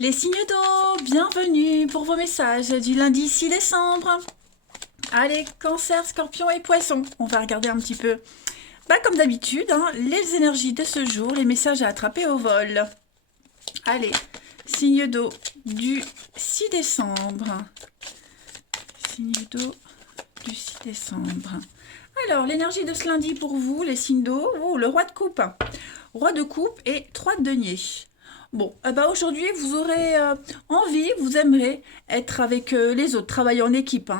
Les signes d'eau, bienvenue pour vos messages du lundi 6 décembre. Allez, cancer, scorpion et poisson. On va regarder un petit peu. Comme d'habitude, les énergies de ce jour, les messages à attraper au vol. Allez, signe d'eau du 6 décembre. Signe d'eau du 6 décembre. Alors, l'énergie de ce lundi pour vous, les signes d'eau. Oh, le roi de coupe. Roi de coupe et 3 de denier. Bon, aujourd'hui, vous aurez envie, vous aimerez être avec les autres, travailler en équipe,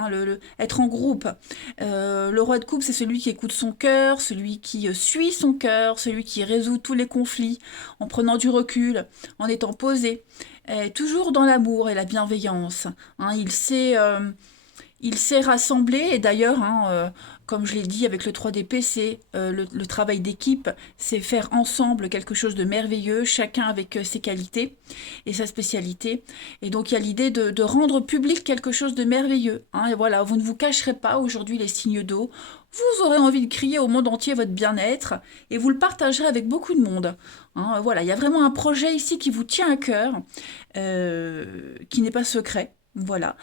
être en groupe. Le roi de coupe, c'est celui qui écoute son cœur, celui qui suit son cœur, celui qui résout tous les conflits en prenant du recul, en étant posé, toujours dans l'amour et la bienveillance. Il sait rassembler, et d'ailleurs, comme je l'ai dit avec le 3D c'est le travail d'équipe, c'est faire ensemble quelque chose de merveilleux, chacun avec ses qualités et sa spécialité. Et donc il y a l'idée de rendre public quelque chose de merveilleux. Et voilà, vous ne vous cacherez pas aujourd'hui les signes d'eau. Vous aurez envie de crier au monde entier votre bien-être et vous le partagerez avec beaucoup de monde. Voilà, il y a vraiment un projet ici qui vous tient à cœur, qui n'est pas secret. Voilà,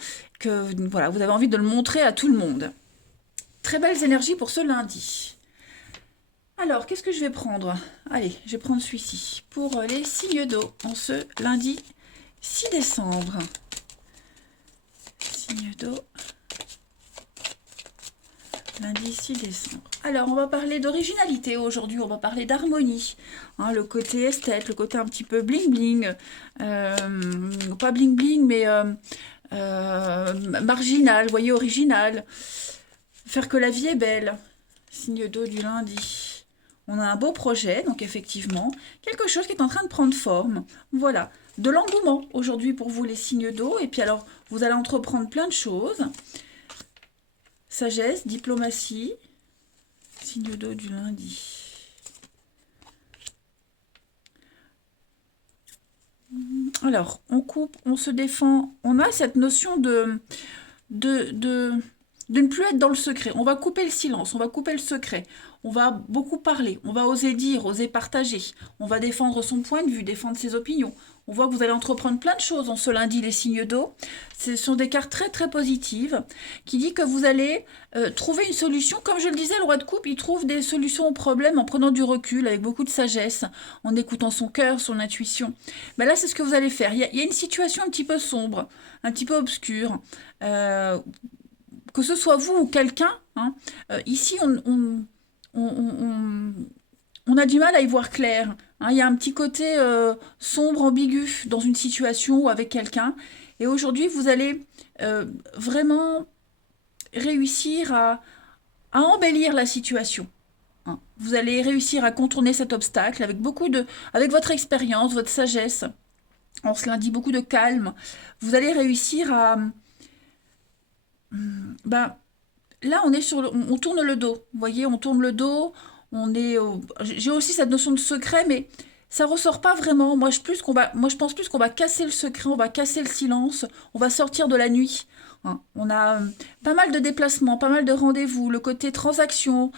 voilà, vous avez envie de le montrer à tout le monde. Très belles énergies pour ce lundi. Alors, qu'est-ce que je vais prendre? Allez, je vais prendre celui-ci pour les signes d'eau en ce lundi 6 décembre. Signes d'eau, lundi 6 décembre. Alors, on va parler d'originalité aujourd'hui, on va parler d'harmonie. Le côté esthète, le côté un petit peu bling-bling. Pas bling-bling, mais marginal, vous voyez, original. Faire que la vie est belle. Signe d'eau du lundi. On a un beau projet, donc effectivement, quelque chose qui est en train de prendre forme. Voilà, de l'engouement aujourd'hui pour vous les signes d'eau. Et puis alors, vous allez entreprendre plein de choses. Sagesse, diplomatie. Signe d'eau du lundi. Alors, on coupe, on se défend. On a cette notion de ne plus être dans le secret. On va couper le silence, on va couper le secret. On va beaucoup parler, on va oser dire, oser partager. On va défendre son point de vue, défendre ses opinions. On voit que vous allez entreprendre plein de choses en ce lundi, les signes d'eau. Ce sont des cartes très très positives qui disent que vous allez trouver une solution. Comme je le disais, le roi de coupe, il trouve des solutions aux problèmes en prenant du recul, avec beaucoup de sagesse, en écoutant son cœur, son intuition. Là, c'est ce que vous allez faire. Il y a une situation un petit peu sombre, un petit peu obscure. Que ce soit vous ou quelqu'un, ici on a du mal à y voir clair. Il y a un petit côté sombre, ambigu dans une situation ou avec quelqu'un. Et aujourd'hui, vous allez vraiment réussir à embellir la situation. Vous allez réussir à contourner cet obstacle avec votre expérience, votre sagesse. En ce lundi, beaucoup de calme. Vous allez réussir à, ben, là, on tourne le dos. Vous voyez, on tourne le dos. J'ai aussi cette notion de secret, mais ça ressort pas vraiment. Moi, je pense plus qu'on va casser le secret, on va casser le silence, on va sortir de la nuit. On a pas mal de déplacements, pas mal de rendez-vous, le côté transaction,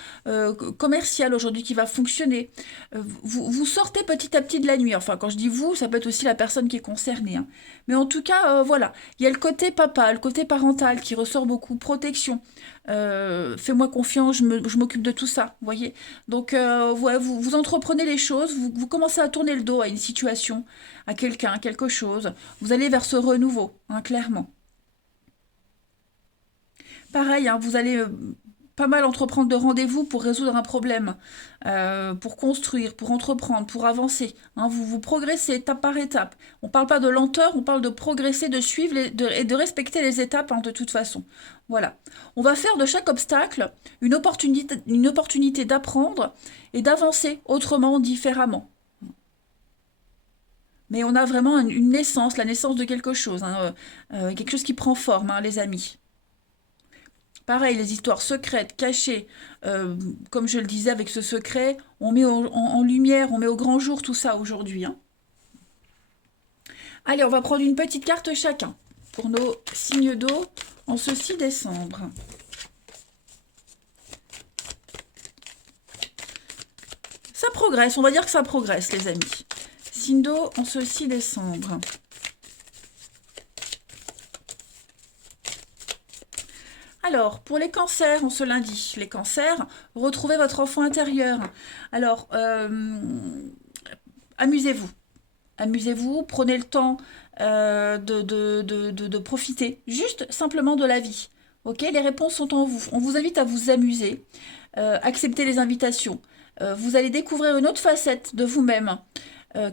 commercial aujourd'hui qui va fonctionner. Vous sortez petit à petit de la nuit. Enfin, quand je dis vous, ça peut être aussi la personne qui est concernée. Mais en tout cas, voilà, il y a le côté papa, le côté parental qui ressort beaucoup, protection. Fais-moi confiance, je m'occupe de tout ça, vous voyez. Donc, ouais, vous entreprenez les choses, vous commencez à tourner le dos à une situation, à quelqu'un, quelque chose. Vous allez vers ce renouveau, clairement. Pareil, vous allez pas mal entreprendre de rendez-vous pour résoudre un problème, pour construire, pour entreprendre, pour avancer. Vous progressez étape par étape. On ne parle pas de lenteur, on parle de progresser, de suivre et de respecter les étapes de toute façon. Voilà. On va faire de chaque obstacle une opportunité d'apprendre et d'avancer autrement, différemment. Mais on a vraiment une naissance, la naissance de quelque chose qui prend forme, les amis. Pareil, les histoires secrètes, cachées, comme je le disais avec ce secret, on met en lumière, on met au grand jour tout ça aujourd'hui. Allez, on va prendre une petite carte chacun pour nos signes d'eau en ce 6 décembre. Ça progresse, on va dire que ça progresse les amis. Signe d'eau en ce 6 décembre. Alors, pour les cancers, en ce lundi, les cancers, retrouvez votre enfant intérieur. Alors, amusez-vous. Amusez-vous, prenez le temps de profiter juste simplement de la vie. Ok, les réponses sont en vous. On vous invite à vous amuser, accepter les invitations. Vous allez découvrir une autre facette de vous-même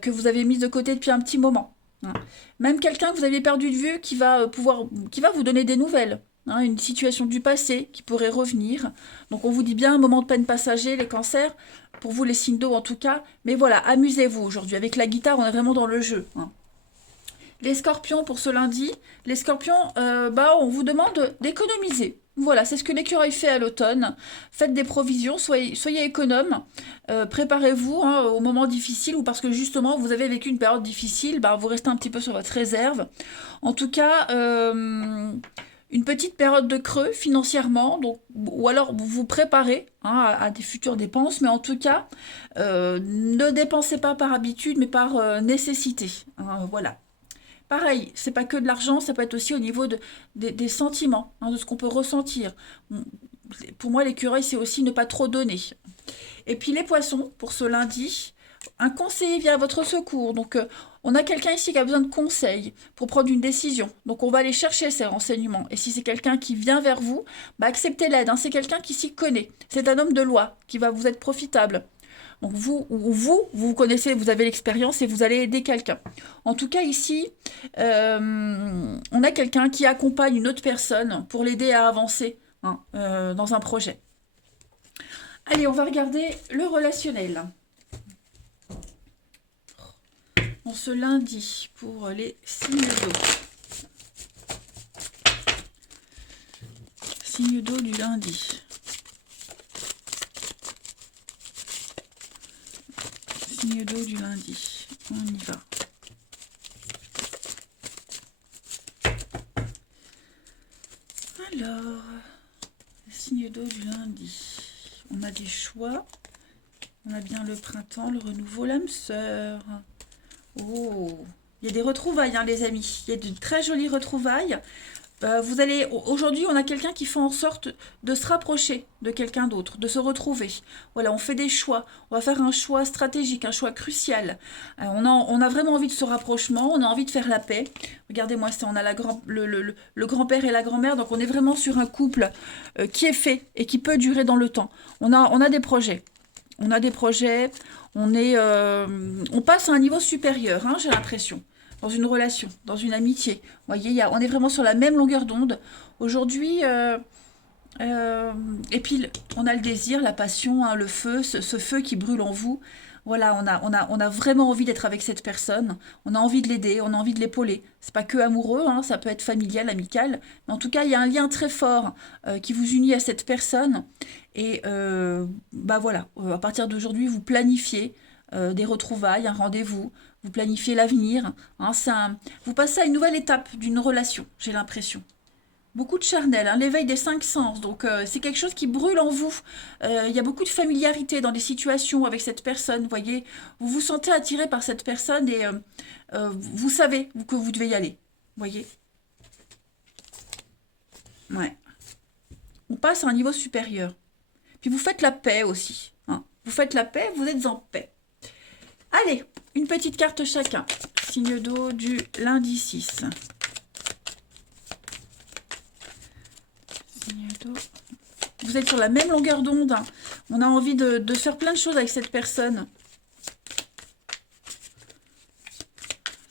que vous avez mise de côté depuis un petit moment. Hein. Même quelqu'un que vous aviez perdu de vue qui va vous donner des nouvelles. Hein, une situation du passé qui pourrait revenir. Donc on vous dit bien un moment de peine passager, les cancers, pour vous les signes d'eau en tout cas. Mais voilà, amusez-vous aujourd'hui. Avec la guitare, on est vraiment dans le jeu. Hein. Les scorpions pour ce lundi, les scorpions, on vous demande d'économiser. Voilà, c'est ce que l'écureuil fait à l'automne. Faites des provisions, soyez économes. Préparez-vous hein, aux moments difficiles ou parce que justement vous avez vécu une période difficile, vous restez un petit peu sur votre réserve. En tout cas, une petite période de creux financièrement, donc, ou alors vous vous préparez hein, à des futures dépenses, mais en tout cas, ne dépensez pas par habitude, mais par nécessité. Hein, voilà. Pareil, c'est pas que de l'argent, ça peut être aussi au niveau des sentiments, hein, de ce qu'on peut ressentir. Pour moi, l'écureuil, c'est aussi ne pas trop donner. Et puis les poissons, pour ce lundi, un conseiller vient à votre secours. Donc, on a quelqu'un ici qui a besoin de conseils pour prendre une décision. Donc, on va aller chercher ces renseignements. Et si c'est quelqu'un qui vient vers vous, acceptez l'aide. Hein. C'est quelqu'un qui s'y connaît. C'est un homme de loi qui va vous être profitable. Donc, vous connaissez, vous avez l'expérience et vous allez aider quelqu'un. En tout cas, ici, on a quelqu'un qui accompagne une autre personne pour l'aider à avancer hein, dans un projet. Allez, on va regarder le relationnel. En ce lundi, pour les signes d'eau. Signes d'eau du lundi. Signe d'eau du lundi. On y va. Alors, signe d'eau du lundi. On a des choix. On a bien le printemps, le renouveau, l'âme sœur. Oh, il y a des retrouvailles, hein, les amis. Il y a de très jolies retrouvailles. Aujourd'hui, on a quelqu'un qui fait en sorte de se rapprocher de quelqu'un d'autre, de se retrouver. Voilà, on fait des choix. On va faire un choix stratégique, un choix crucial. On a vraiment envie de ce rapprochement, on a envie de faire la paix. Regardez-moi ça, on a le grand-père et la grand-mère, donc on est vraiment sur un couple qui est fait et qui peut durer dans le temps. On a des projets. On a des projets, on passe à un niveau supérieur, hein, j'ai l'impression. Dans une relation, dans une amitié. Vous voyez, on est vraiment sur la même longueur d'onde. Aujourd'hui, et puis on a le désir, la passion, hein, le feu, ce feu qui brûle en vous. Voilà, on a vraiment envie d'être avec cette personne. On a envie de l'aider, on a envie de l'épauler. C'est pas que amoureux, hein, ça peut être familial, amical. Mais en tout cas, il y a un lien très fort qui vous unit à cette personne. Et voilà, à partir d'aujourd'hui, vous planifiez des retrouvailles, un rendez-vous, vous planifiez l'avenir. Hein, vous passez à une nouvelle étape d'une relation, j'ai l'impression. Beaucoup de charnel, hein, l'éveil des cinq sens. Donc c'est quelque chose qui brûle en vous. Il y a beaucoup de familiarité dans des situations avec cette personne. Vous voyez, vous vous sentez attiré par cette personne et vous savez que vous devez y aller. Vous voyez. Ouais. On passe à un niveau supérieur. Puis vous faites la paix aussi. Hein. Vous faites la paix, vous êtes en paix. Allez, une petite carte chacun. Signe d'eau du lundi 6. Signe d'eau. Vous êtes sur la même longueur d'onde. Hein. On a envie de faire plein de choses avec cette personne.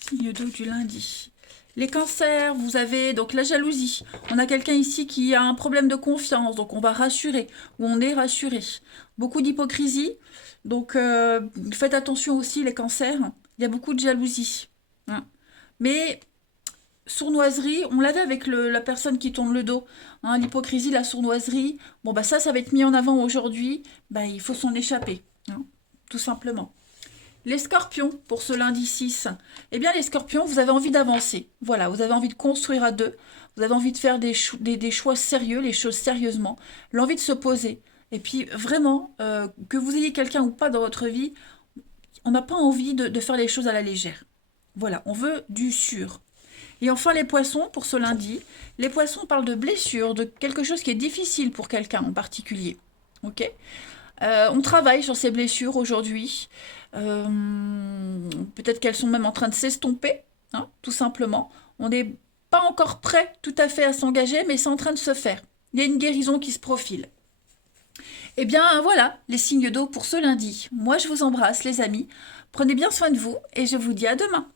Signe d'eau du lundi. Les cancers, vous avez donc la jalousie. On a quelqu'un ici qui a un problème de confiance, donc on va rassurer, ou on est rassuré. Beaucoup d'hypocrisie, donc faites attention aussi les cancers. Il y a beaucoup de jalousie. Hein. Mais sournoiserie, on l'avait avec la personne qui tourne le dos. Hein, l'hypocrisie, la sournoiserie. Bon, ça va être mis en avant aujourd'hui. Il faut s'en échapper, hein, tout simplement. Les scorpions, pour ce lundi 6, eh bien les scorpions, vous avez envie d'avancer. Voilà, vous avez envie de construire à deux. Vous avez envie de faire des choix sérieux, les choses sérieusement. L'envie de se poser. Et puis vraiment, que vous ayez quelqu'un ou pas dans votre vie, on n'a pas envie de faire les choses à la légère. Voilà, on veut du sûr. Et enfin, les poissons, pour ce lundi. Les poissons parlent de blessures, de quelque chose qui est difficile pour quelqu'un en particulier. Ok. On travaille sur ces blessures aujourd'hui. Euh, Peut-être qu'elles sont même en train de s'estomper, hein, tout simplement. On n'est pas encore prêt tout à fait à s'engager, mais c'est en train de se faire. Il y a une guérison qui se profile. Eh bien voilà, les signes d'eau pour ce lundi. Moi je vous embrasse les amis. Prenez bien soin de vous et je vous dis à demain.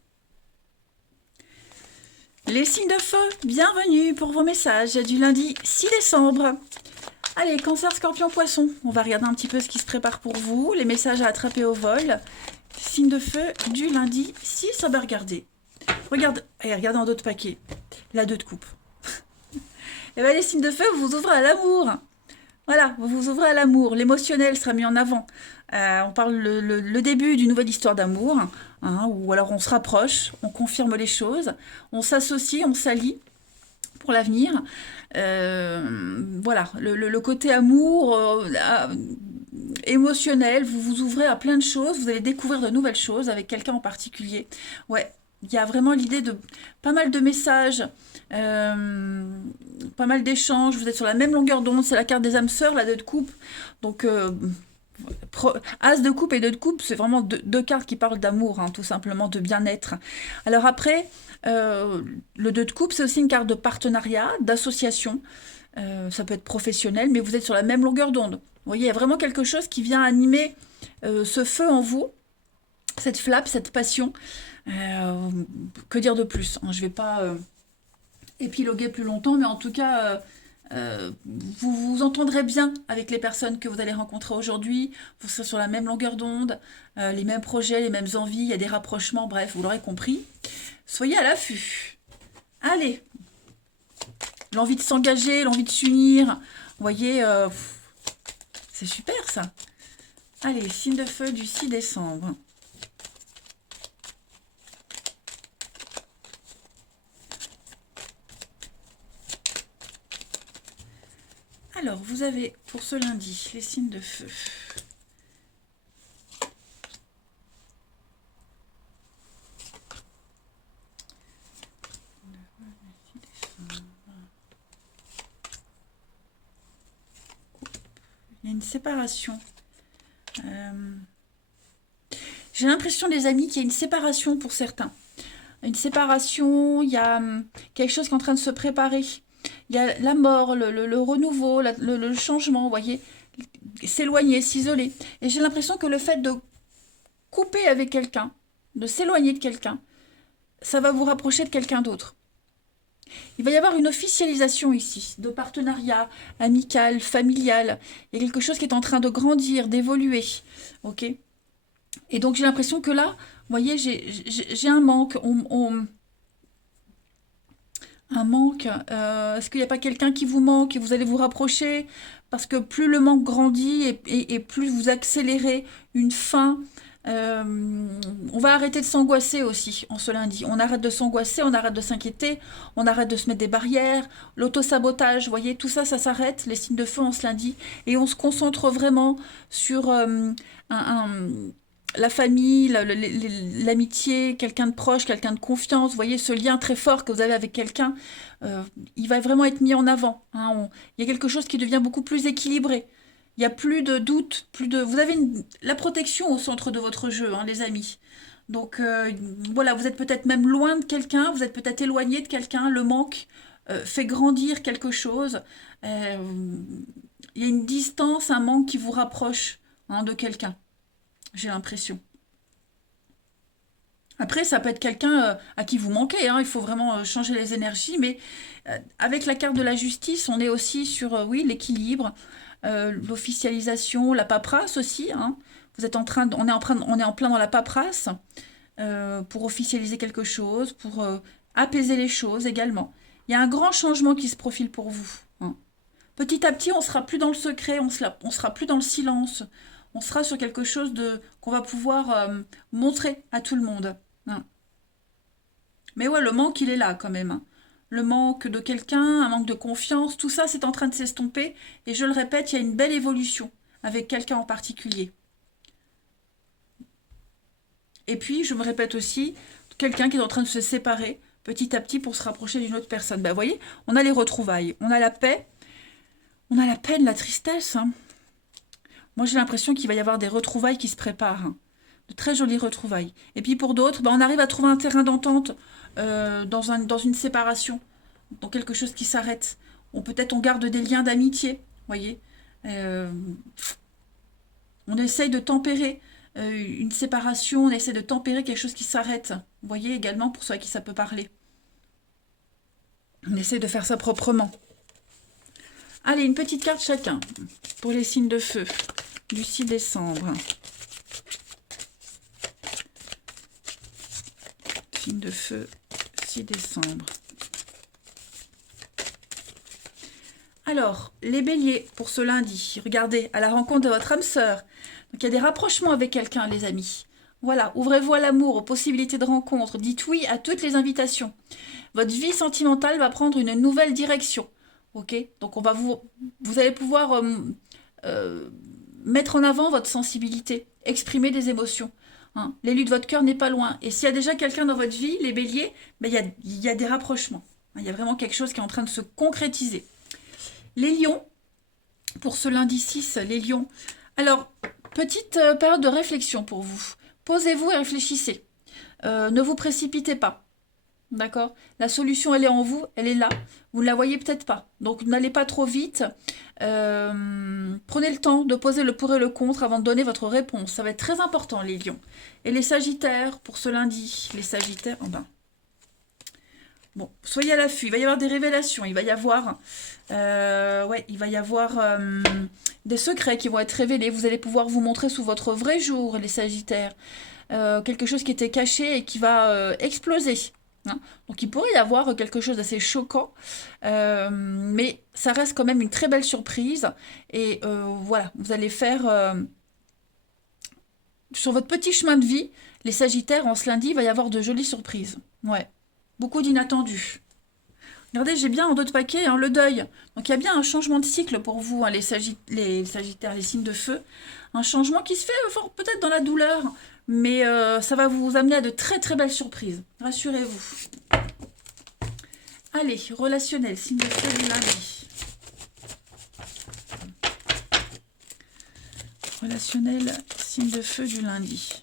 Les signes de feu, bienvenue pour vos messages du lundi 6 décembre. Allez, Cancer, Scorpion, Poisson. On va regarder un petit peu ce qui se prépare pour vous, les messages à attraper au vol. Signe de feu du lundi 6, on va regarder. Regardez en d'autres paquets. La 2 de coupe. Et bien les signes de feu, vous vous ouvrez à l'amour. Voilà, vous vous ouvrez à l'amour. L'émotionnel sera mis en avant. On parle le début d'une nouvelle histoire d'amour, hein, ou alors on se rapproche, on confirme les choses, on s'associe, on s'allie pour l'avenir. Voilà, le côté amour émotionnel, vous vous ouvrez à plein de choses, vous allez découvrir de nouvelles choses avec quelqu'un en particulier. Ouais, il y a vraiment l'idée de pas mal de messages, pas mal d'échanges, vous êtes sur la même longueur d'onde, c'est la carte des âmes sœurs, la 2 de coupe. Donc, As de coupe et 2 de coupe, c'est vraiment deux cartes qui parlent d'amour, hein, tout simplement, de bien-être. Alors après, le 2 de coupe, c'est aussi une carte de partenariat, d'association. Ça peut être professionnel, mais vous êtes sur la même longueur d'onde. Vous voyez, il y a vraiment quelque chose qui vient animer ce feu en vous, cette flamme, cette passion. Que dire de plus, hein, je ne vais pas épiloguer plus longtemps, mais en tout cas, vous vous entendrez bien avec les personnes que vous allez rencontrer aujourd'hui. Vous serez sur la même longueur d'onde, les mêmes projets, les mêmes envies, il y a des rapprochements, bref, vous l'aurez compris. Soyez à l'affût. Allez, l'envie de s'engager, l'envie de s'unir, vous voyez, c'est super ça. Allez, signe de feu du 6 décembre. Alors, vous avez pour ce lundi les signes de feu. Il y a une séparation. J'ai l'impression, les amis, qu'il y a une séparation pour certains. Une séparation, il y a quelque chose qui est en train de se préparer. Il y a la mort, le renouveau, le changement, vous voyez, s'éloigner, s'isoler. Et j'ai l'impression que le fait de couper avec quelqu'un, de s'éloigner de quelqu'un, ça va vous rapprocher de quelqu'un d'autre. Il va y avoir une officialisation ici, de partenariat amical, familial. Il y a quelque chose qui est en train de grandir, d'évoluer. Ok ? Et donc j'ai l'impression que là, vous voyez, j'ai un manque. Un manque. Est-ce qu'il n'y a pas quelqu'un qui vous manque et vous allez vous rapprocher? Parce que plus le manque grandit et plus vous accélérez une fin. On va arrêter de s'angoisser aussi en ce lundi. On arrête de s'angoisser, on arrête de s'inquiéter, on arrête de se mettre des barrières, l'autosabotage, vous voyez, tout ça, ça s'arrête, les signes de feu en ce lundi. Et on se concentre vraiment sur la famille, l'amitié, quelqu'un de proche, quelqu'un de confiance. Vous voyez, ce lien très fort que vous avez avec quelqu'un, il va vraiment être mis en avant. Hein. Il y a quelque chose qui devient beaucoup plus équilibré. Il n'y a plus de doute, vous avez la protection au centre de votre jeu, hein, les amis. Donc voilà, vous êtes peut-être même loin de quelqu'un, vous êtes peut-être éloigné de quelqu'un, le manque fait grandir quelque chose. Il y a une distance, un manque qui vous rapproche, hein, de quelqu'un, j'ai l'impression. Après, ça peut être quelqu'un à qui vous manquez, hein, il faut vraiment changer les énergies, mais avec la carte de la justice, on est aussi sur, oui, l'équilibre, l'officialisation, la paperasse aussi, hein. Vous êtes en train on est en plein dans la paperasse pour officialiser quelque chose, pour apaiser les choses également. Il y a un grand changement qui se profile pour vous, hein. Petit à petit, on sera plus dans le secret, on sera plus dans le silence, on sera sur quelque chose qu'on va pouvoir montrer à tout le monde, hein. Mais ouais, le manque, il est là quand même, hein. Le manque de quelqu'un, un manque de confiance, tout ça, c'est en train de s'estomper. Et je le répète, il y a une belle évolution avec quelqu'un en particulier. Et puis, je me répète aussi, quelqu'un qui est en train de se séparer petit à petit pour se rapprocher d'une autre personne. Ben, vous voyez, on a les retrouvailles, on a la paix, on a la peine, la tristesse. Hein. Moi, j'ai l'impression qu'il va y avoir des retrouvailles qui se préparent. Hein. De très jolies retrouvailles. Et puis pour d'autres, ben, on arrive à trouver un terrain d'entente dans une séparation, dans quelque chose qui s'arrête. Peut-être on garde des liens d'amitié, voyez. On essaye de tempérer une séparation, on essaie de tempérer quelque chose qui s'arrête. Vous voyez également pour ceux à qui ça peut parler. On essaie de faire ça proprement. Allez, une petite carte chacun pour les signes de feu du 6 décembre. Signe de feu, 6 décembre. Alors, les béliers, pour ce lundi, regardez, à la rencontre de votre âme sœur. Donc, il y a des rapprochements avec quelqu'un, les amis. Voilà, ouvrez-vous à l'amour, aux possibilités de rencontre. Dites oui à toutes les invitations. Votre vie sentimentale va prendre une nouvelle direction. Ok? Donc, vous allez pouvoir mettre en avant votre sensibilité, exprimer des émotions. Hein. L'élu de votre cœur n'est pas loin. Et s'il y a déjà quelqu'un dans votre vie, les béliers, ben, il y a des rapprochements. Hein, il y a vraiment quelque chose qui est en train de se concrétiser. Les lions, pour ce lundi 6, les lions. Alors, petite période de réflexion pour vous. Posez-vous et réfléchissez. Ne vous précipitez pas. D'accord? La solution, elle est en vous, elle est là. Vous ne la voyez peut-être pas. Donc, n'allez pas trop vite. Prenez le temps de poser le pour et le contre avant de donner votre réponse. Ça va être très important, les lions. Et les sagittaires, pour ce lundi. Les sagittaires, bon, soyez à l'affût. Il va y avoir des révélations. Il va y avoir... des secrets qui vont être révélés. Vous allez pouvoir vous montrer sous votre vrai jour, les sagittaires. Quelque chose qui était caché et qui va exploser. Hein. Donc il pourrait y avoir quelque chose d'assez choquant, mais ça reste quand même une très belle surprise. Et voilà, vous allez faire sur votre petit chemin de vie, les Sagittaires, en ce lundi, il va y avoir de jolies surprises. Ouais, beaucoup d'inattendus. Regardez, j'ai bien en dos de paquet le deuil. Donc il y a bien un changement de cycle pour vous, hein, les Sagittaires, les signes de feu. Un changement qui se fait peut-être dans la douleur, mais ça va vous amener à de très très belles surprises. Rassurez-vous. Allez, relationnel, signe de feu du lundi. Relationnel, signe de feu du lundi.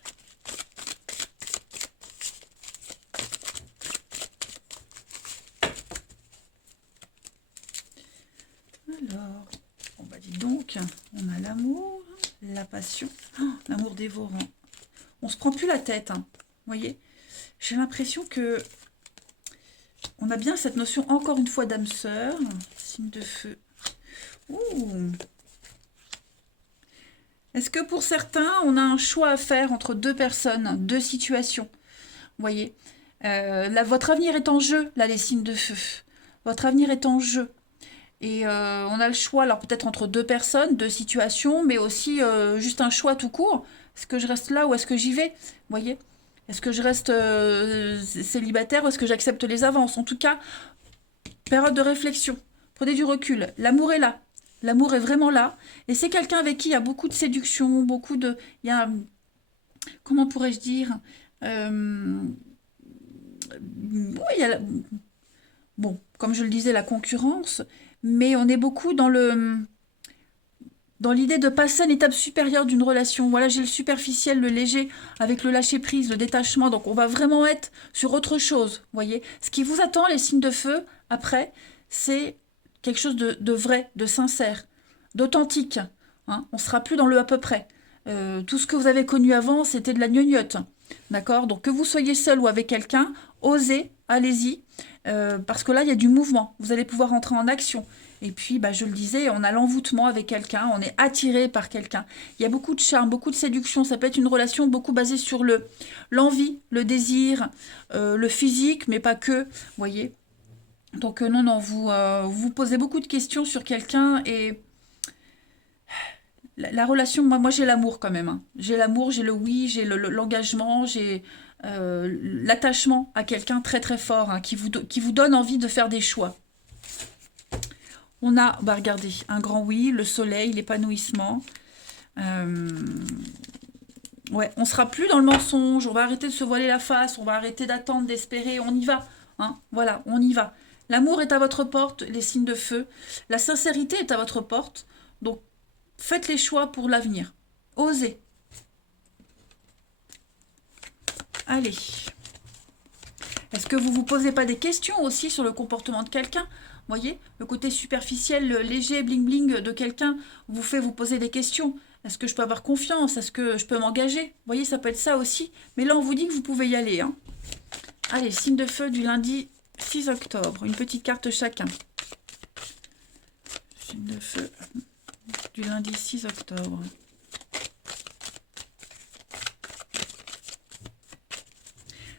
Alors, on va dire donc, on a l'amour, la passion, l'amour dévorant. On se prend plus la tête, hein, vous voyez. J'ai l'impression que on a bien cette notion, encore une fois, d'âme sœur, signe de feu. Ouh. Est-ce que pour certains, on a un choix à faire entre deux personnes, deux situations? Vous voyez, là, votre avenir est en jeu, là, les signes de feu. Votre avenir est en jeu. Et on a le choix, alors peut-être entre deux personnes, deux situations, mais aussi juste un choix tout court. Est-ce que je reste là ou est-ce que j'y vais? Vous voyez? Est-ce que je reste célibataire ou est-ce que j'accepte les avances? En tout cas, période de réflexion. Prenez du recul. L'amour est là. L'amour est vraiment là. Et c'est quelqu'un avec qui il y a beaucoup de séduction, beaucoup de... Il y a... Comment pourrais-je dire oui, il y a... Bon, comme je le disais, la concurrence, mais on est beaucoup dans l'idée de passer à une étape supérieure d'une relation. Voilà, j'ai le superficiel, le léger, avec le lâcher-prise, le détachement. Donc, on va vraiment être sur autre chose, vous voyez. Ce qui vous attend, les signes de feu, après, c'est quelque chose de vrai, de sincère, d'authentique. Hein. On ne sera plus dans le à peu près. Tout ce que vous avez connu avant, c'était de la gnognotte. D'accord? Donc, que vous soyez seul ou avec quelqu'un, osez, allez-y. Parce que là, il y a du mouvement. Vous allez pouvoir entrer en action. Et puis, je le disais, on a l'envoûtement avec quelqu'un, on est attiré par quelqu'un. Il y a beaucoup de charme, beaucoup de séduction. Ça peut être une relation beaucoup basée sur l'envie, le désir, le physique, mais pas que, vous voyez. Donc non, vous posez beaucoup de questions sur quelqu'un et la relation, moi j'ai l'amour quand même. Hein. J'ai l'amour, j'ai le oui, j'ai l'engagement, j'ai l'attachement à quelqu'un très très fort, hein, qui vous donne envie de faire des choix. On a, regardez, un grand oui, le soleil, l'épanouissement. Ouais, on sera plus dans le mensonge, on va arrêter de se voiler la face, on va arrêter d'attendre, d'espérer, on y va. hein. Voilà, on y va. L'amour est à votre porte, les signes de feu. La sincérité est à votre porte. Donc, faites les choix pour l'avenir. Osez. Allez. Est-ce que vous vous posez pas des questions aussi sur le comportement de quelqu'un? Vous voyez, le côté superficiel, le léger bling-bling de quelqu'un vous fait vous poser des questions. Est-ce que je peux avoir confiance? Est-ce que je peux m'engager? Vous voyez, ça peut être ça aussi. Mais là, on vous dit que vous pouvez y aller, hein. Allez, signe de feu du lundi 6 octobre. Une petite carte chacun. Signe de feu du lundi 6 octobre.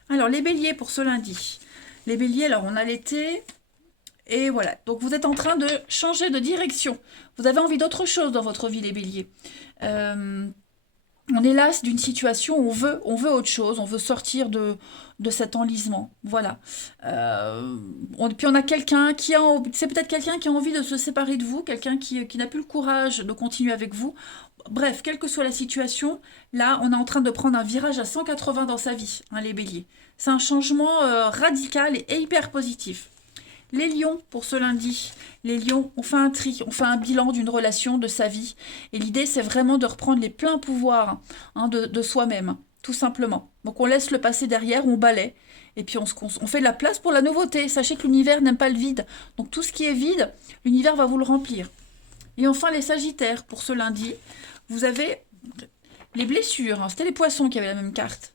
Alors, les béliers pour ce lundi. Les béliers, alors on a l'été. Et voilà. Donc, vous êtes en train de changer de direction. Vous avez envie d'autre chose dans votre vie, les béliers. On est las d'une situation où on veut autre chose, on veut sortir de cet enlisement. Voilà. Puis on a quelqu'un qui a... C'est peut-être quelqu'un qui a envie de se séparer de vous, quelqu'un qui n'a plus le courage de continuer avec vous. Bref, quelle que soit la situation, là, on est en train de prendre un virage à 180 dans sa vie, hein, les béliers. C'est un changement radical et hyper positif. Les lions, pour ce lundi, les lions, on fait un tri, on fait un bilan d'une relation, de sa vie. Et l'idée, c'est vraiment de reprendre les pleins pouvoirs, hein, de soi-même, tout simplement. Donc on laisse le passé derrière, on balaie, et puis on fait de la place pour la nouveauté. Sachez que l'univers n'aime pas le vide. Donc tout ce qui est vide, l'univers va vous le remplir. Et enfin, les sagittaires, pour ce lundi, vous avez les blessures. Hein, c'était les poissons qui avaient la même carte.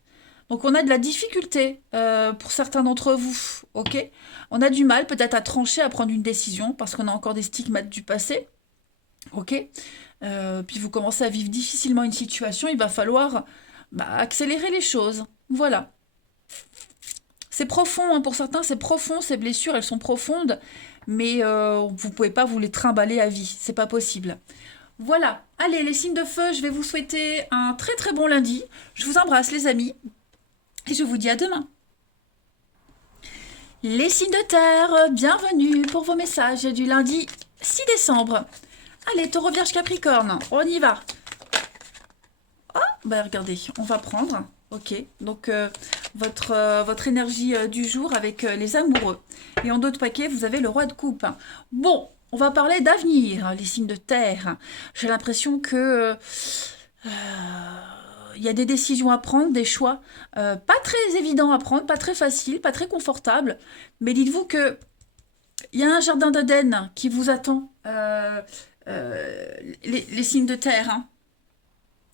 Donc on a de la difficulté pour certains d'entre vous, ok? On a du mal peut-être à trancher, à prendre une décision, parce qu'on a encore des stigmates du passé, ok? Puis vous commencez à vivre difficilement une situation, il va falloir accélérer les choses, voilà. C'est profond, hein, pour certains c'est profond, ces blessures, elles sont profondes, mais vous ne pouvez pas vous les trimballer à vie, c'est pas possible. Voilà, allez les signes de feu, je vais vous souhaiter un très très bon lundi. Je vous embrasse les amis. Et je vous dis à demain. Les signes de terre, bienvenue pour vos messages du lundi 6 décembre. Allez, taureau, vierge, capricorne, on y va. Ah, regardez, on va prendre. Ok, donc votre énergie du jour avec les amoureux. Et en d'autres paquets, vous avez le roi de coupe. Bon, on va parler d'avenir, les signes de terre. J'ai l'impression que... il y a des décisions à prendre, des choix pas très évidents à prendre, pas très faciles, pas très confortables. Mais dites-vous que il y a un jardin d'Éden qui vous attend, les signes de terre. Hein.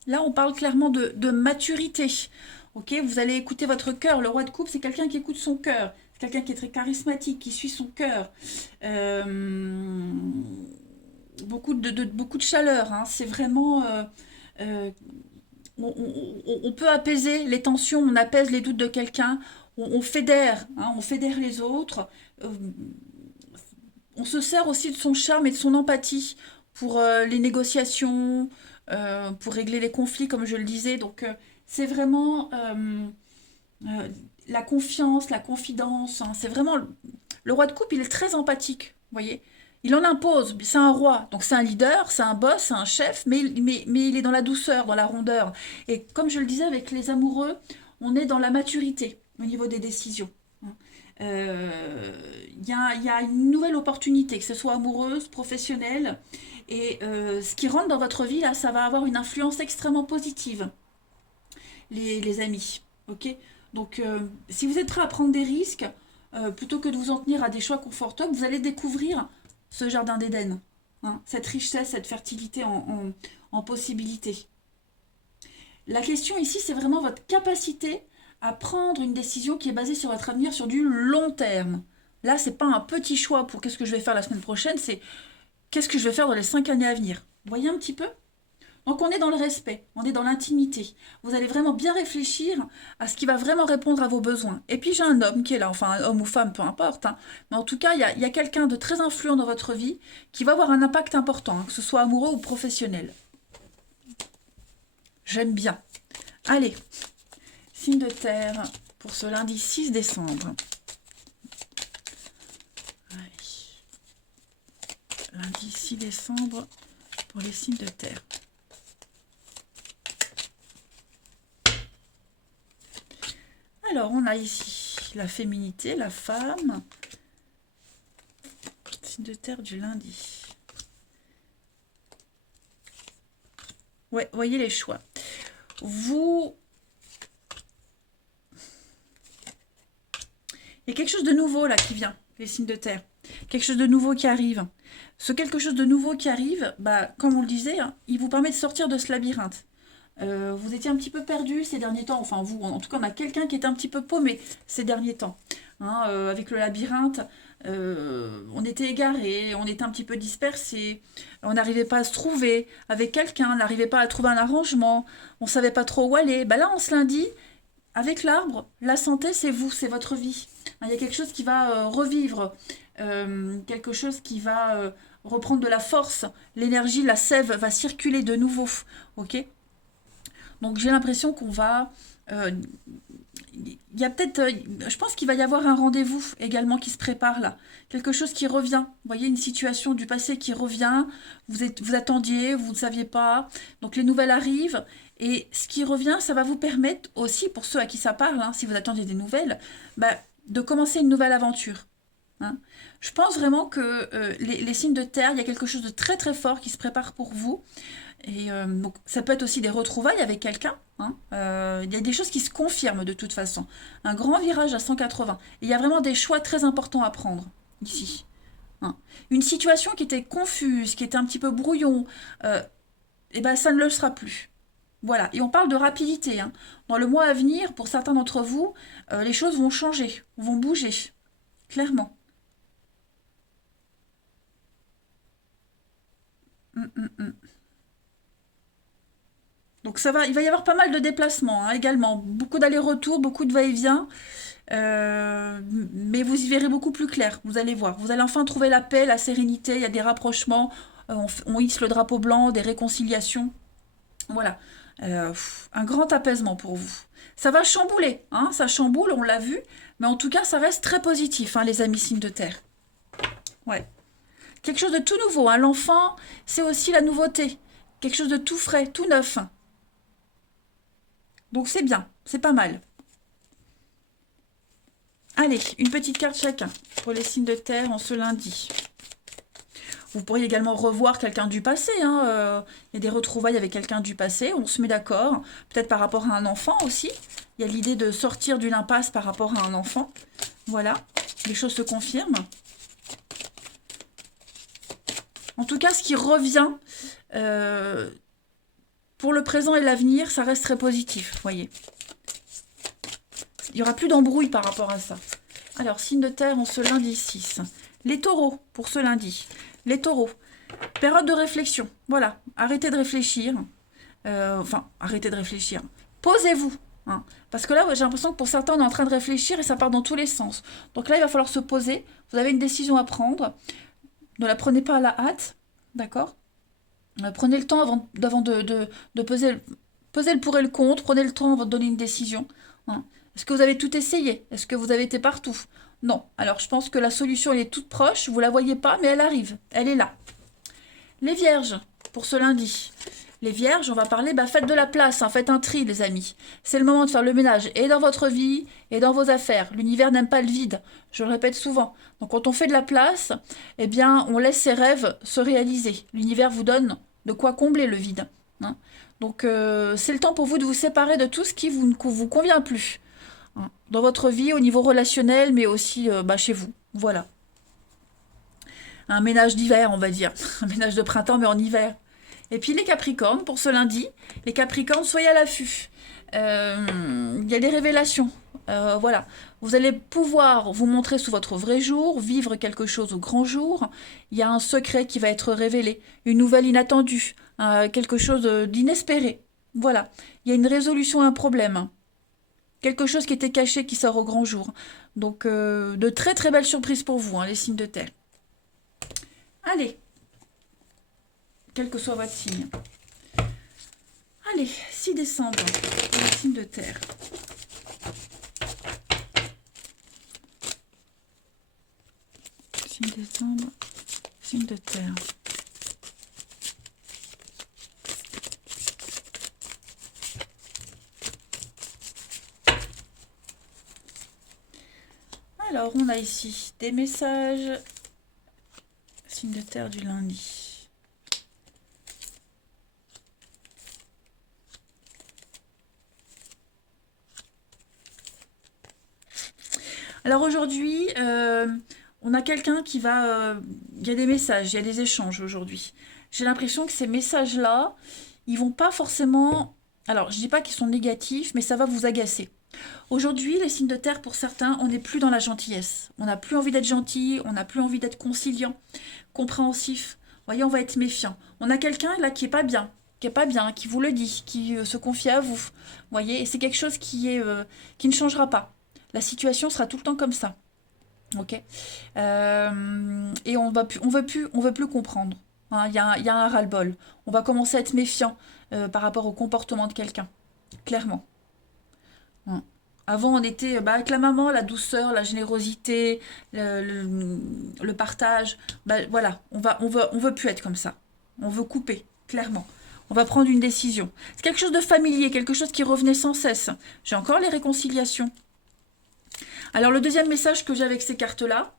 Là, on parle clairement de maturité. Ok, vous allez écouter votre cœur. Le roi de coupe, c'est quelqu'un qui écoute son cœur. C'est quelqu'un qui est très charismatique, qui suit son cœur. Beaucoup de chaleur. Hein. C'est vraiment... on peut apaiser les tensions, on apaise les doutes de quelqu'un, on fédère, hein, on fédère les autres. On se sert aussi de son charme et de son empathie pour les négociations, pour régler les conflits, comme je le disais. Donc, c'est vraiment la confiance, la confidence. Hein, c'est vraiment... Le roi de coupe, il est très empathique, vous voyez. Il en impose, c'est un roi, donc c'est un leader, c'est un boss, c'est un chef, mais il est dans la douceur, dans la rondeur. Et comme je le disais avec les amoureux, on est dans la maturité au niveau des décisions. Il y a une nouvelle opportunité, que ce soit amoureuse, professionnelle, et ce qui rentre dans votre vie, là, ça va avoir une influence extrêmement positive, les amis. Ok. Donc, si vous êtes prêt à prendre des risques, plutôt que de vous en tenir à des choix confortables, vous allez découvrir ce jardin d'Éden, hein, cette richesse, cette fertilité en possibilités. La question ici, c'est vraiment votre capacité à prendre une décision qui est basée sur votre avenir sur du long terme. Là, c'est pas un petit choix pour qu'est-ce que je vais faire la semaine prochaine, c'est qu'est-ce que je vais faire dans les 5 années à venir. Vous voyez un petit peu ? Donc on est dans le respect, on est dans l'intimité. Vous allez vraiment bien réfléchir à ce qui va vraiment répondre à vos besoins. Et puis j'ai un homme qui est là, enfin un homme ou femme, peu importe. Hein. Mais en tout cas, il y a quelqu'un de très influent dans votre vie qui va avoir un impact important, hein, que ce soit amoureux ou professionnel. J'aime bien. Allez, signe de terre pour ce lundi 6 décembre. Allez. Lundi 6 décembre pour les signes de terre. Alors, on a ici la féminité, la femme. Signe de terre du lundi. Ouais, voyez les choix. Vous... Il y a quelque chose de nouveau là qui vient, les signes de terre. Quelque chose de nouveau qui arrive. Ce quelque chose de nouveau qui arrive, bah, comme on le disait, hein, il vous permet de sortir de ce labyrinthe. Vous étiez un petit peu perdu ces derniers temps, enfin vous, en tout cas on a quelqu'un qui est un petit peu paumé ces derniers temps. Hein, avec le labyrinthe, on était égaré, on était un petit peu dispersé, on n'arrivait pas à se trouver avec quelqu'un, on n'arrivait pas à trouver un arrangement, on ne savait pas trop où aller. Bah là, on se lundi, avec l'arbre, la santé, c'est vous, c'est votre vie. Hein, il y a quelque chose qui va revivre, quelque chose qui va reprendre de la force, l'énergie, la sève va circuler de nouveau. Ok? Donc j'ai l'impression qu'on va... Il y a peut-être... je pense qu'il va y avoir un rendez-vous également qui se prépare là. Quelque chose qui revient. Vous voyez, une situation du passé qui revient. Vous attendiez, vous ne saviez pas. Donc les nouvelles arrivent. Et ce qui revient, ça va vous permettre aussi, pour ceux à qui ça parle, hein, si vous attendiez des nouvelles, bah, de commencer une nouvelle aventure. Hein. Je pense vraiment que les signes de terre, il y a quelque chose de très très fort qui se prépare pour vous. Et donc, ça peut être aussi des retrouvailles avec quelqu'un. Hein. Il y a des choses qui se confirment de toute façon. Un grand virage à 180. Et il y a vraiment des choix très importants à prendre ici. Hein. Une situation qui était confuse, qui était un petit peu brouillon, et ben ça ne le sera plus. Voilà. Et on parle de rapidité. Hein. Dans le mois à venir, pour certains d'entre vous, les choses vont changer, vont bouger. Clairement. Hum, hum, hum. Donc ça va, il va y avoir pas mal de déplacements hein, également, beaucoup d'allers-retours, beaucoup de va-et-vient, mais vous y verrez beaucoup plus clair, vous allez voir. Vous allez enfin trouver la paix, la sérénité, il y a des rapprochements, on hisse le drapeau blanc, des réconciliations, voilà. Un grand apaisement pour vous. Ça va chambouler, hein, ça chamboule, on l'a vu, mais en tout cas ça reste très positif, hein, les amis signes de terre. Ouais. Quelque chose de tout nouveau, hein. L'enfant, c'est aussi la nouveauté, quelque chose de tout frais, tout neuf. Donc c'est bien, c'est pas mal. Allez, une petite carte chacun pour les signes de terre en ce lundi. Vous pourriez également revoir quelqu'un du passé. Hein, il y a des retrouvailles avec quelqu'un du passé, on se met d'accord. Peut-être par rapport à un enfant aussi. Il y a l'idée de sortir d'une impasse par rapport à un enfant. Voilà, les choses se confirment. En tout cas, ce qui revient pour le présent et l'avenir, ça reste très positif, voyez. Il n'y aura plus d'embrouille par rapport à ça. Alors, signe de terre en ce lundi 6. Les taureaux, pour ce lundi. Les taureaux. Période de réflexion. Voilà, arrêtez de réfléchir. Enfin, arrêtez de réfléchir. Posez-vous. Hein. Parce que là, j'ai l'impression que pour certains, on est en train de réfléchir et ça part dans tous les sens. Donc là, il va falloir se poser. Vous avez une décision à prendre. Ne la prenez pas à la hâte. D'accord ? Prenez le temps avant de peser le pour et le contre. Prenez le temps avant de donner une décision. Hein. Est-ce que vous avez tout essayé? Est-ce que vous avez été partout? Non. Alors, je pense que la solution, elle est toute proche. Vous ne la voyez pas, mais elle arrive. Elle est là. Les vierges, pour ce lundi. Les vierges, on va parler, faites de la place, hein, faites un tri, les amis. C'est le moment de faire le ménage et dans votre vie et dans vos affaires. L'univers n'aime pas le vide, je le répète souvent. Donc quand on fait de la place, eh bien, on laisse ses rêves se réaliser. L'univers vous donne de quoi combler le vide. Hein. Donc c'est le temps pour vous de vous séparer de tout ce qui ne vous convient plus. Hein. Dans votre vie, au niveau relationnel, mais aussi chez vous. Voilà. Un ménage d'hiver, on va dire. Un ménage de printemps, mais en hiver. Et puis les Capricornes, pour ce lundi, les Capricornes, soyez à l'affût. Il y a des révélations. Voilà. Vous allez pouvoir vous montrer sous votre vrai jour, vivre quelque chose au grand jour. Il y a un secret qui va être révélé, une nouvelle inattendue, quelque chose d'inespéré. Voilà. Il y a une résolution à un problème. Quelque chose qui était caché qui sort au grand jour. Donc, de très très belles surprises pour vous, hein, les signes de terre. Allez. Quel que soit votre signe. Allez, 6 décembre, le signe de terre. Signe décembre, signe de terre. Alors, on a ici des messages. Signe de terre du lundi. Alors aujourd'hui, on a quelqu'un qui va... il y a des messages, il y a des échanges aujourd'hui. J'ai l'impression que ces messages-là, ils vont pas forcément... Alors, je dis pas qu'ils sont négatifs, mais ça va vous agacer. Aujourd'hui, les signes de terre, pour certains, on n'est plus dans la gentillesse. On n'a plus envie d'être gentil, on n'a plus envie d'être conciliant, compréhensif. Vous voyez, on va être méfiant. On a quelqu'un là qui est pas bien, qui vous le dit, qui se confie à vous. Vous voyez, et c'est quelque chose qui ne changera pas. La situation sera tout le temps comme ça. Ok. Et on veut plus comprendre. Hein, il y a un ras-le-bol. On va commencer à être méfiant par rapport au comportement de quelqu'un. Clairement. Hein. Avant, on était avec la maman, la douceur, la générosité, le partage. Bah, voilà, on veut plus être comme ça. On veut couper, clairement. On va prendre une décision. C'est quelque chose de familier, quelque chose qui revenait sans cesse. J'ai encore les réconciliations. Alors, le deuxième message que j'ai avec ces cartes-là,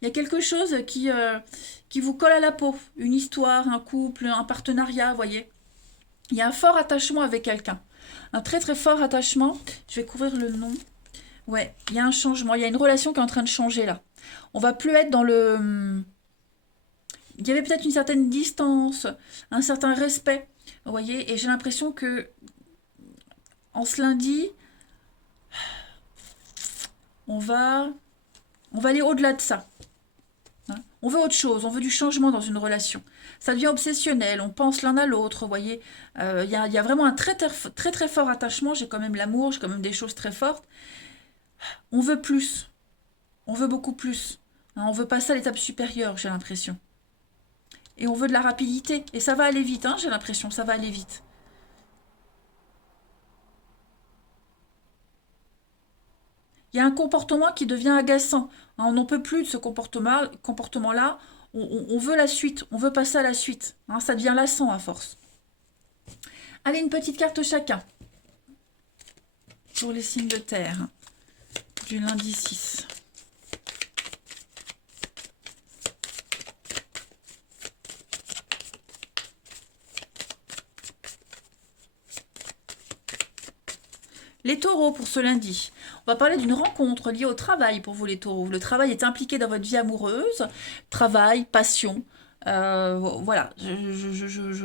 il y a quelque chose qui vous colle à la peau. Une histoire, un couple, un partenariat, vous voyez. Il y a un fort attachement avec quelqu'un. Un très très fort attachement. Je vais couvrir le nom. Ouais, il y a un changement. Il y a une relation qui est en train de changer là. On va plus être dans le... Il y avait peut-être une certaine distance, un certain respect. Vous voyez, et j'ai l'impression que en ce lundi, on va aller au-delà de ça. Hein. On veut autre chose, on veut du changement dans une relation. Ça devient obsessionnel, on pense l'un à l'autre, vous voyez. Il y a vraiment un très, très, très, très fort attachement. J'ai quand même l'amour, j'ai quand même des choses très fortes. On veut plus, on veut beaucoup plus. Hein, on veut passer à l'étape supérieure, j'ai l'impression. Et on veut de la rapidité. Et ça va aller vite, hein, j'ai l'impression, ça va aller vite. Il y a un comportement qui devient agaçant. Hein, on n'en peut plus de ce comportement-là. On veut la suite, on veut passer à la suite. Hein, ça devient lassant à force. Allez, une petite carte chacun. Pour les signes de terre. Du lundi 6. Les taureaux pour ce lundi. On va parler d'une rencontre liée au travail pour vous les taureaux. Le travail est impliqué dans votre vie amoureuse. Travail, passion. Voilà. Il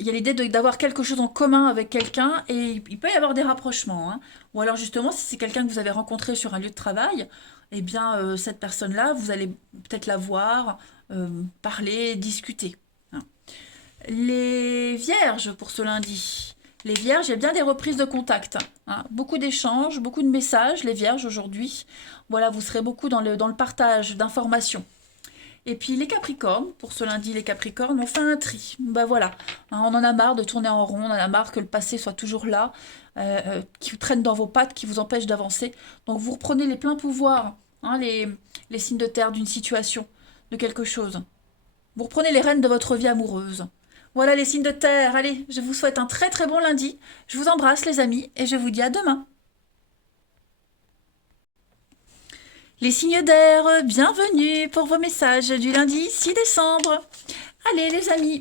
y a l'idée d'avoir quelque chose en commun avec quelqu'un et il peut y avoir des rapprochements. Hein. Ou alors justement, si c'est quelqu'un que vous avez rencontré sur un lieu de travail, eh bien cette personne-là, vous allez peut-être la voir, parler, discuter. Hein. Les vierges pour ce lundi. Les vierges, il y a bien des reprises de contact. Hein. Beaucoup d'échanges, beaucoup de messages, les vierges aujourd'hui. Voilà, vous serez beaucoup dans le partage d'informations. Et puis les capricornes, pour ce lundi, les capricornes, on fait un tri. Ben voilà, hein, on en a marre de tourner en rond, on en a marre que le passé soit toujours là, qui vous traîne dans vos pattes, qui vous empêche d'avancer. Donc vous reprenez les pleins pouvoirs, hein, les signes de terre d'une situation, de quelque chose. Vous reprenez les rênes de votre vie amoureuse. Voilà les signes de terre. Allez, je vous souhaite un très très bon lundi. Je vous embrasse les amis et je vous dis à demain. Les signes d'air, bienvenue pour vos messages du lundi 6 décembre. Allez les amis,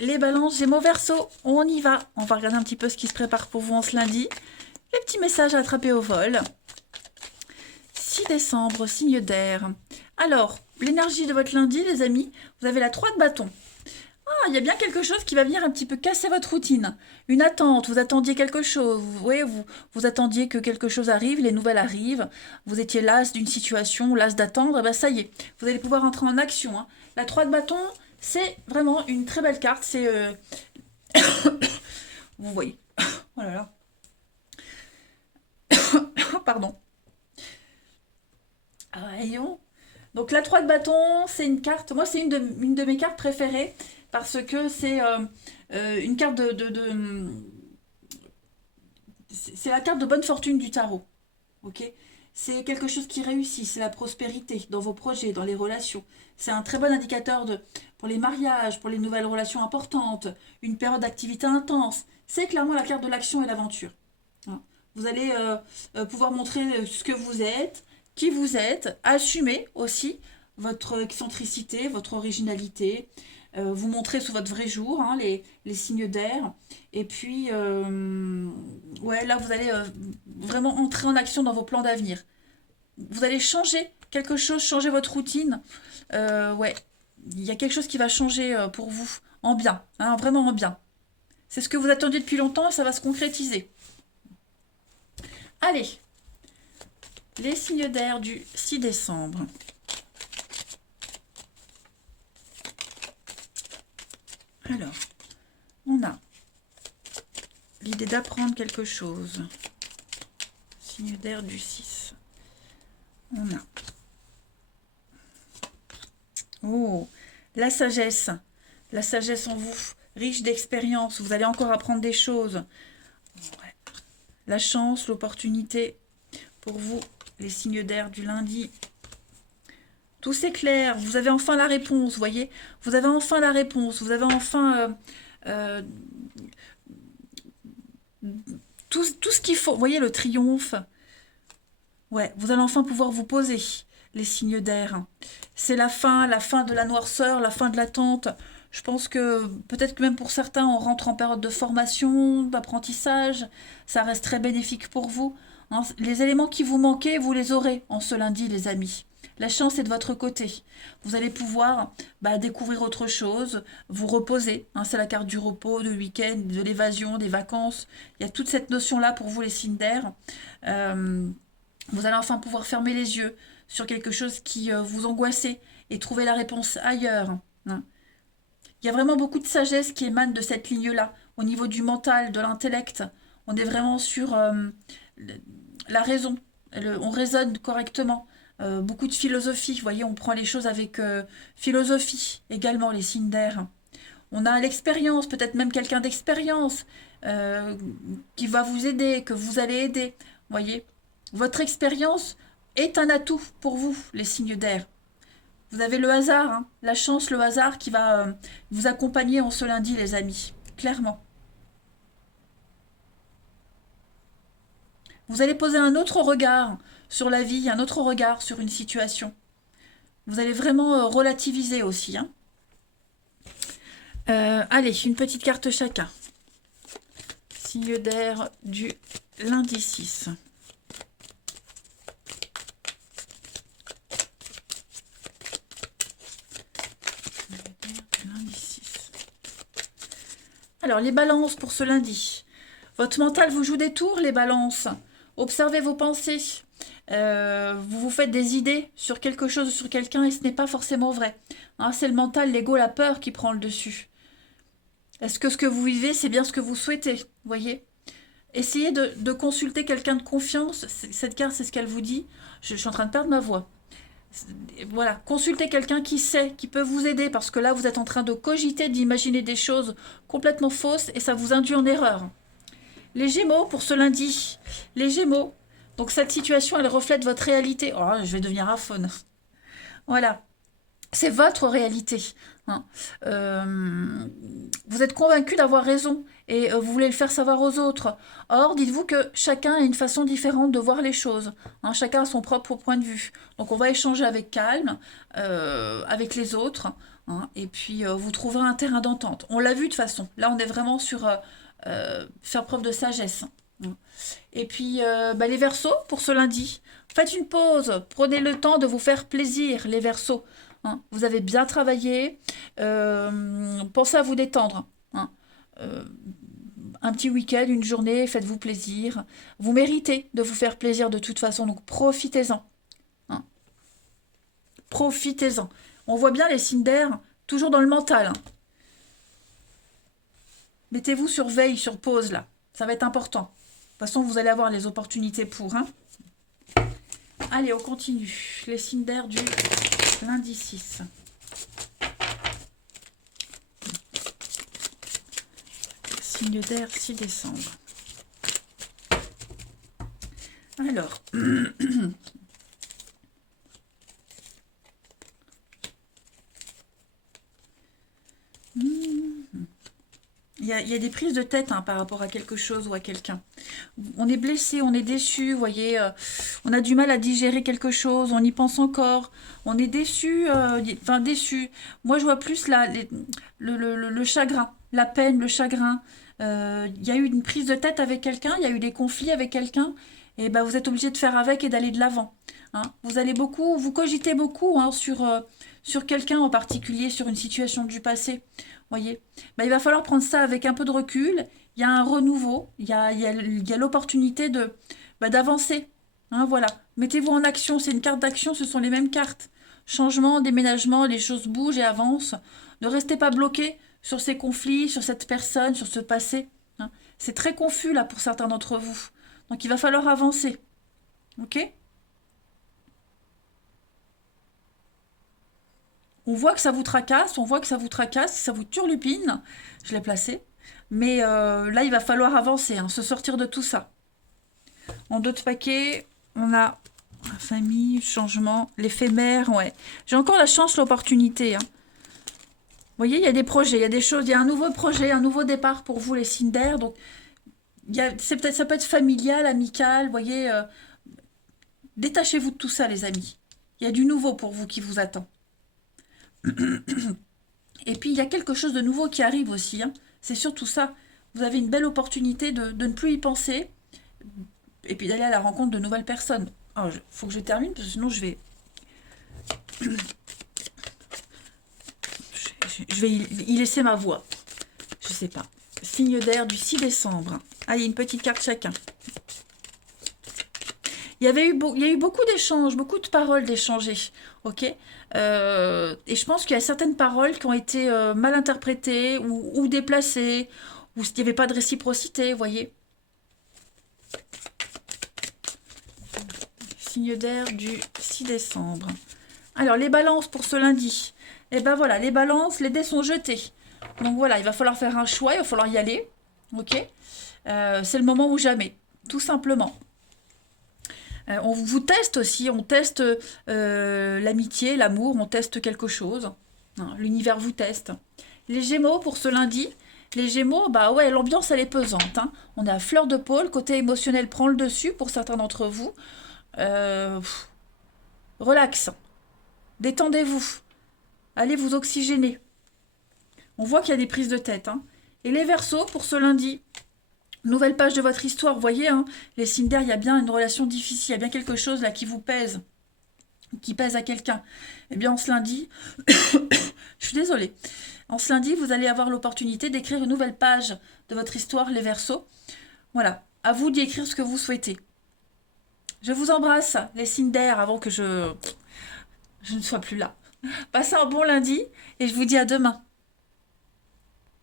les balances Gémeaux Verseau, on y va. On va regarder un petit peu ce qui se prépare pour vous en ce lundi. Les petits messages à attraper au vol. 6 décembre, signe d'air. Alors, l'énergie de votre lundi les amis, vous avez la 3 de bâton. Ah, il y a bien quelque chose qui va venir un petit peu casser votre routine. Une attente, vous attendiez quelque chose, vous attendiez que quelque chose arrive, les nouvelles arrivent, vous étiez las d'une situation, las d'attendre, et ben ça y est, vous allez pouvoir entrer en action. Hein. La 3 de bâton, c'est vraiment une très belle carte, c'est... vous voyez, oh là là, pardon. Voyons. Donc la 3 de bâton, c'est une carte, moi c'est une de mes cartes préférées, parce que c'est une carte c'est la carte de bonne fortune du tarot. Ok, c'est quelque chose qui réussit, c'est la prospérité dans vos projets, dans les relations. C'est un très bon indicateur pour les mariages, pour les nouvelles relations importantes, une période d'activité intense. C'est clairement la carte de l'action et l'aventure. Hein. Vous allez pouvoir montrer ce que vous êtes, qui vous êtes, assumer aussi votre excentricité, votre originalité, vous montrer sous votre vrai jour, hein, les signes d'air. Et puis, ouais, là, vous allez vraiment entrer en action dans vos plans d'avenir. Vous allez changer quelque chose, changer votre routine. Ouais, il y a quelque chose qui va changer pour vous, en bien, hein, vraiment en bien. C'est ce que vous attendiez depuis longtemps et ça va se concrétiser. Allez, les signes d'air du 6 décembre. Alors, on a l'idée d'apprendre quelque chose. Signe d'air du 6. On a... Oh, la sagesse. La sagesse en vous, riche d'expérience. Vous allez encore apprendre des choses. Ouais. La chance, l'opportunité pour vous, les signes d'air du lundi. Tout s'éclaire. Vous avez enfin la réponse, vous voyez. Vous avez enfin la réponse. Vous avez enfin tout ce qu'il faut. Vous voyez le triomphe. Ouais, vous allez enfin pouvoir vous poser, les signes d'air. C'est la fin de la noirceur, la fin de l'attente. Je pense que peut-être que même pour certains, on rentre en période de formation, d'apprentissage. Ça reste très bénéfique pour vous. Hein. Les éléments qui vous manquaient, vous les aurez en ce lundi, les amis. La chance est de votre côté. Vous allez pouvoir découvrir autre chose, vous reposer. Hein. C'est la carte du repos, de week-end, de l'évasion, des vacances. Il y a toute cette notion-là pour vous, les signes d'air. Vous allez enfin pouvoir fermer les yeux sur quelque chose qui vous angoissait et trouver la réponse ailleurs. Hein. Il y a vraiment beaucoup de sagesse qui émane de cette ligne-là, au niveau du mental, de l'intellect. On est vraiment sur la raison. On raisonne correctement. Beaucoup de philosophie. Vous voyez, on prend les choses avec philosophie également, les signes d'air. On a l'expérience, peut-être même quelqu'un d'expérience qui va vous aider, que vous allez aider. Vous voyez, votre expérience est un atout pour vous, les signes d'air. Vous avez le hasard, hein, la chance, le hasard qui va vous accompagner en ce lundi, les amis. Clairement. Vous allez poser un autre regard sur la vie, un autre regard sur une situation. Vous allez vraiment relativiser aussi. Hein. Allez, une petite carte chacun. Signe d'air du lundi 6. Alors, les balances pour ce lundi. Votre mental vous joue des tours, les balances. Observez vos pensées. Vous vous faites des idées sur quelque chose, sur quelqu'un, et ce n'est pas forcément vrai. Hein, c'est le mental, l'ego, la peur qui prend le dessus. Est-ce que ce que vous vivez, c'est bien ce que vous souhaitez? Vous voyez? Essayez de consulter quelqu'un de confiance. Cette carte, c'est ce qu'elle vous dit. Je suis en train de perdre ma voix. Voilà, consultez quelqu'un qui sait, qui peut vous aider, parce que là, vous êtes en train de cogiter, d'imaginer des choses complètement fausses, et ça vous induit en erreur. Les Gémeaux, pour ce lundi. Les Gémeaux. Donc, cette situation, elle reflète votre réalité. Oh, je vais devenir aphone. Voilà. C'est votre réalité. Hein. Vous êtes convaincu d'avoir raison et vous voulez le faire savoir aux autres. Or, dites-vous que chacun a une façon différente de voir les choses. Hein. Chacun a son propre point de vue. Donc, on va échanger avec calme, avec les autres. Hein, et puis, vous trouverez un terrain d'entente. On l'a vu de toute façon. Là, on est vraiment sur faire preuve de sagesse. Hein. Et puis, les Verseaux, pour ce lundi. Faites une pause. Prenez le temps de vous faire plaisir, les Verseaux. Hein, vous avez bien travaillé. Pensez à vous détendre. Hein. Un petit week-end, une journée, faites-vous plaisir. Vous méritez de vous faire plaisir de toute façon, donc profitez-en. Hein. Profitez-en. On voit bien les signes d'air, toujours dans le mental. Hein. Mettez-vous sur veille, sur pause, là. Ça va être important. De toute façon, vous allez avoir les opportunités pour. Hein. Allez, on continue. Les signes d'air du lundi 6. Signe d'air 6 décembre. Alors. Il y a des prises de tête hein, par rapport à quelque chose ou à quelqu'un. On est blessé, on est déçu, vous voyez, on a du mal à digérer quelque chose, on y pense encore, on est déçu, enfin déçu. Moi, je vois plus le chagrin, la peine, le chagrin. Il y a eu une prise de tête avec quelqu'un, il y a eu des conflits avec quelqu'un, et ben vous êtes obligé de faire avec et d'aller de l'avant. Hein. Vous allez beaucoup, vous cogitez beaucoup hein, sur quelqu'un en particulier, sur une situation du passé. Voyez, ben, il va falloir prendre ça avec un peu de recul. Il y a un renouveau, il y a l'opportunité d'avancer. Hein, voilà. Mettez-vous en action, c'est une carte d'action, ce sont les mêmes cartes. Changement, déménagement, les choses bougent et avancent. Ne restez pas bloqué sur ces conflits, sur cette personne, sur ce passé. Hein. C'est très confus là pour certains d'entre vous. Donc il va falloir avancer. Ok? On voit que ça vous tracasse, on voit que ça vous tracasse, ça vous turlupine. Je l'ai placé. Mais là, il va falloir avancer, hein, se sortir de tout ça. En d'autres paquets, on a la famille, changement, l'éphémère, ouais. J'ai encore la chance, l'opportunité. Hein. Vous voyez, il y a des projets, il y a des choses, il y a un nouveau projet, un nouveau départ pour vous, les signes d'air. Donc, ça peut être familial, amical, vous voyez. Détachez-vous de tout ça, les amis. Il y a du nouveau pour vous qui vous attend. Et puis, il y a quelque chose de nouveau qui arrive aussi. Hein. C'est surtout ça. Vous avez une belle opportunité de ne plus y penser et puis d'aller à la rencontre de nouvelles personnes. Il faut que je termine parce que sinon je vais... Je vais y laisser ma voix. Je sais pas. Signe d'air du 6 décembre. Allez, une petite carte chacun. Il y a eu beaucoup d'échanges, beaucoup de paroles d'échanger. Ok. Et je pense qu'il y a certaines paroles qui ont été mal interprétées ou déplacées, ou s'il n'y avait pas de réciprocité, vous voyez. Signe d'air du 6 décembre. Alors, les balances pour ce lundi. Et ben voilà, les balances, les dés sont jetés. Donc voilà, il va falloir faire un choix, il va falloir y aller. Ok. C'est le moment ou jamais, tout simplement. On vous teste aussi, on teste l'amitié, l'amour, on teste quelque chose. Hein, l'univers vous teste. Les Gémeaux pour ce lundi. Les Gémeaux, bah ouais, l'ambiance elle est pesante. Hein. On est à fleur de peau, le côté émotionnel prend le dessus pour certains d'entre vous. Relax, détendez-vous, allez vous oxygéner. On voit qu'il y a des prises de tête. Hein. Et les Verseaux pour ce lundi. Nouvelle page de votre histoire, vous voyez, hein, les signes d'air, il y a bien une relation difficile, il y a bien quelque chose là qui vous pèse, qui pèse à quelqu'un. Eh bien, en ce lundi, je suis désolée, en ce lundi, vous allez avoir l'opportunité d'écrire une nouvelle page de votre histoire, les Verseaux. Voilà, à vous d'y écrire ce que vous souhaitez. Je vous embrasse, les signes d'air, avant que je ne sois plus là. Passez un bon lundi et je vous dis à demain.